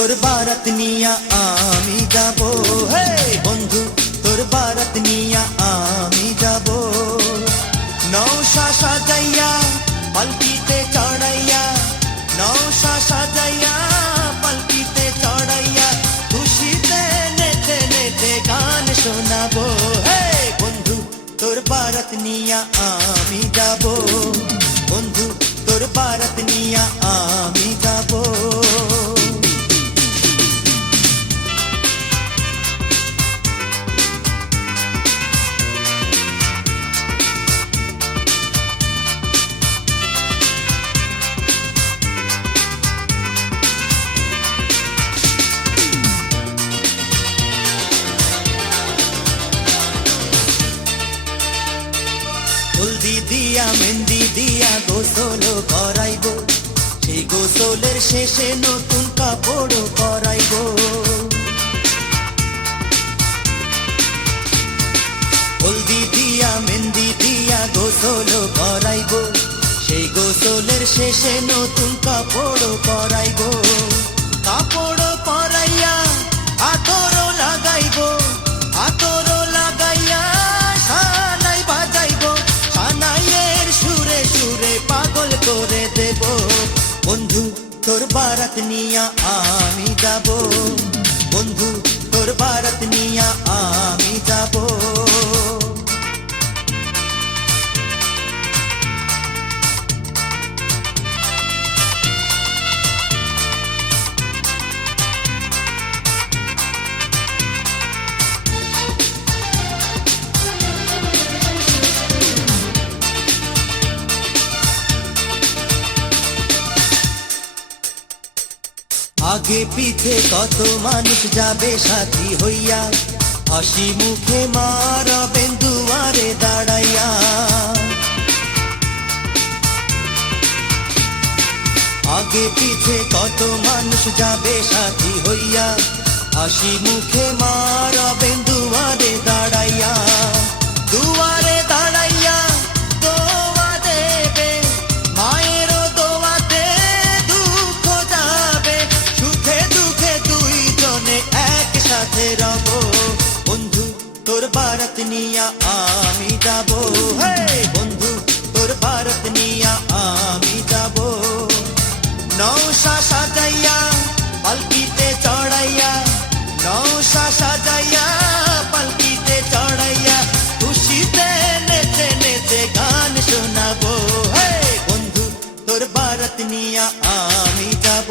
তোর বারাত নিয়া আমি যাব, হে বন্ধু তোর বারাত নিয়া আমি যাব। নৌশা সাজাইয়া পালকিতে চড়াইয়া, নৌশা সাজাইয়া পালকিতে চড়াইয়া, খুশিতে নেচে নেচে গান শোনাবো। হে বন্ধু তোর বারাত নিয়া আমি যাব, বন্ধু তোর বারাত নিয়া আমি যাব। হলদি দিয়া মেহেন্দি দিয়া গোসল করাইব, সেই গোসলের শেষে নতুন কাপড় পরাইব। হলদি দিয়া মেহেন্দি দিয়া গোসল করাইব, সেই গোসলের শেষে নতুন কাপড় পরাইব। কাপড় পরাইয়া আতর লাগাইব, আতর লাগাইয়া সানাই বাজাইব, সানাইয়ের সুরে সুরে পাগল করে দেব। বন্ধু তোর বারাত নিয়া আমি যাব, বন্ধু তোর বারাত নিয়া আমি যাব। আগে পিছে কত মানুষ যাবে সাথী হইয়া, হাসি মুখে মারাবেন দুয়ারে দাঁড়াইয়া। আগে পিছে কত মানুষ যাবে সাথী হইয়া, হাসি মুখে মারাবেন দুয়ারে দাঁড়াইয়া। দুয়ারে দাঁড়াইয়া দোয়া দেবে, মায়ের দোয়াতে দুঃখ যাবে, সুখে দুঃখে দুইজনে একসাথে রব। বন্ধু তোর বারাত নিয়া আমি যাব, হে বন্ধু তোর বারাত নিয়া আমি যাব। নৌশা সাজাইয়া পালকিতে চড়াইয়া, নৌশা সাজাইয়া পালকিতে চড়াইয়া, খুশিতে নেচে নেচে গান শোনাবো। হে বন্ধু তোর বারাত নিয়া আমি যাব।